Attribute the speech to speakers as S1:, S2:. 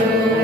S1: true.